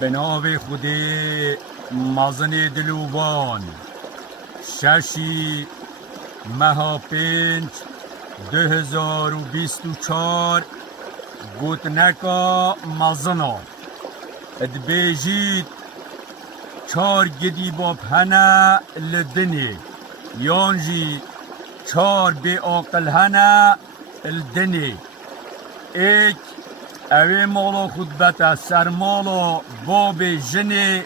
به نام خودی مازن دلوبان ششی مها 5 2024 گوتنکا مازنا ادبیجید 4 گدی با پنه لدنی یانجی 4 بی آقل هنه لدنی ایک اوی مالا خودبت سر مالا باب جنی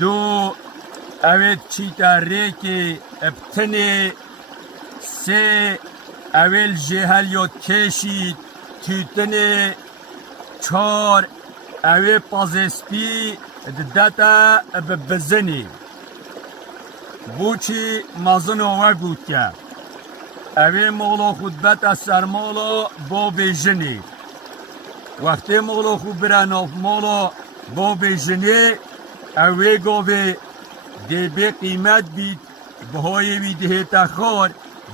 دو اوی چیتا ریکی ابتنی سه اویل جهلیات کشید تیتنی 4 اوی پازسپی دتا بزنی بوچی مازن و گوت که اوی مولا خودبت سر مولا با بیجنی وقتی مولا خود برناف مولا با بیجنی اوی گوه دی بی قیمت بید بهای ویده تخار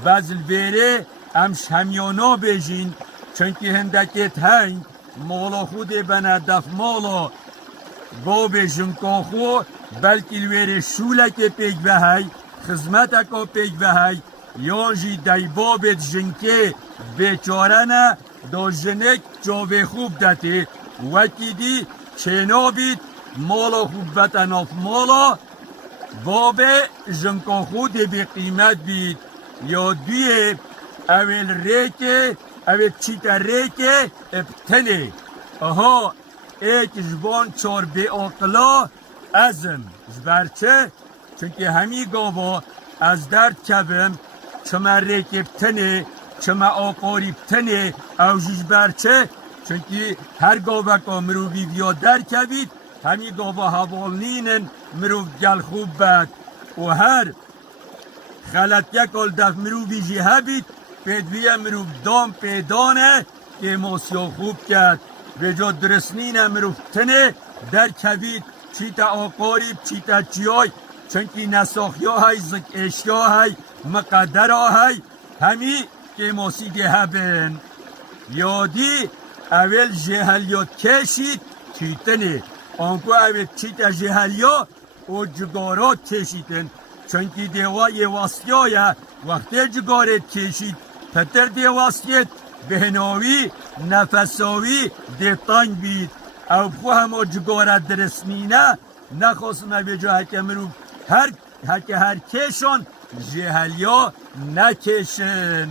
بزل بیره امش همیانا بیجین چونکه هندکت هنگ مولا خود بندف مولا با بیجن کاخو بلکه الویر شولک پیگ بهای خزمتک پیگ بهای یانجی دای بابت جنکه بیچاره نه دا جنک جاوه خوب داتی وکی دی چنا بید مالا خوب بتناف مالا بابه جنکا خود بی قیمت بید یا دوی اول ریکه اول چیتا ریکه ابتنه اها ایک جبان 4 بی آقلا ازم جبرچه چونکه همی گاوا از درد کبم چما ریک ابتنه چما آقاری ابتنه او جبرچه چونکه هر گاوا که مروی بیا در کبید همی گاوا حوالنینن مروف گل خوب بد و هر خلط یک آل دف مروفی جی هبید پیدوی مروف دام پیدانه که ماسیا خوب کرد به جا درسنین مروف تنه در کبید چیتا آقاری چیتا چیای چونکی نساخیا های زک اشیا های مقدر های همی که ماسیگه هبن یادی اول جهلیات کشید چیتنه آنکو اوید چیتا جهلیا و جگارات کشیدن چونکی دیوای واسیای وقتی جگارت کشید پتر دیواسیت بهناوی نفساوی دیتانگ بید او خو همه جگارت درسنینه نخواستم به جا حکمرو هر کشان جهلیا نکشن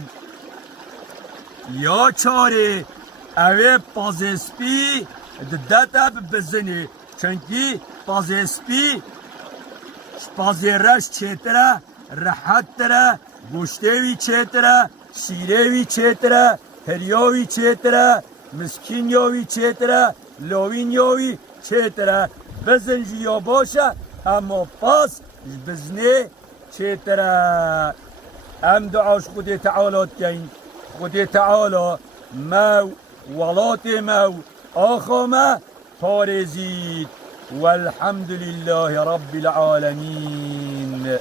یا چاره اوه پازسپی دتا بزنی چونکی پازسپی پازرش چیتره راحت تره گوشتوی چیتره شیرهوی چیتره هریاوی چیتره مسکینیاوی چیتره لاوینیاوی چیتره بزن جیا باشه اما پاس بزنه چیتره ام دعاش خودی تعالات کن خودی تعالی مو ولات مو آخا ما پارزید والحمد لله رب العالمين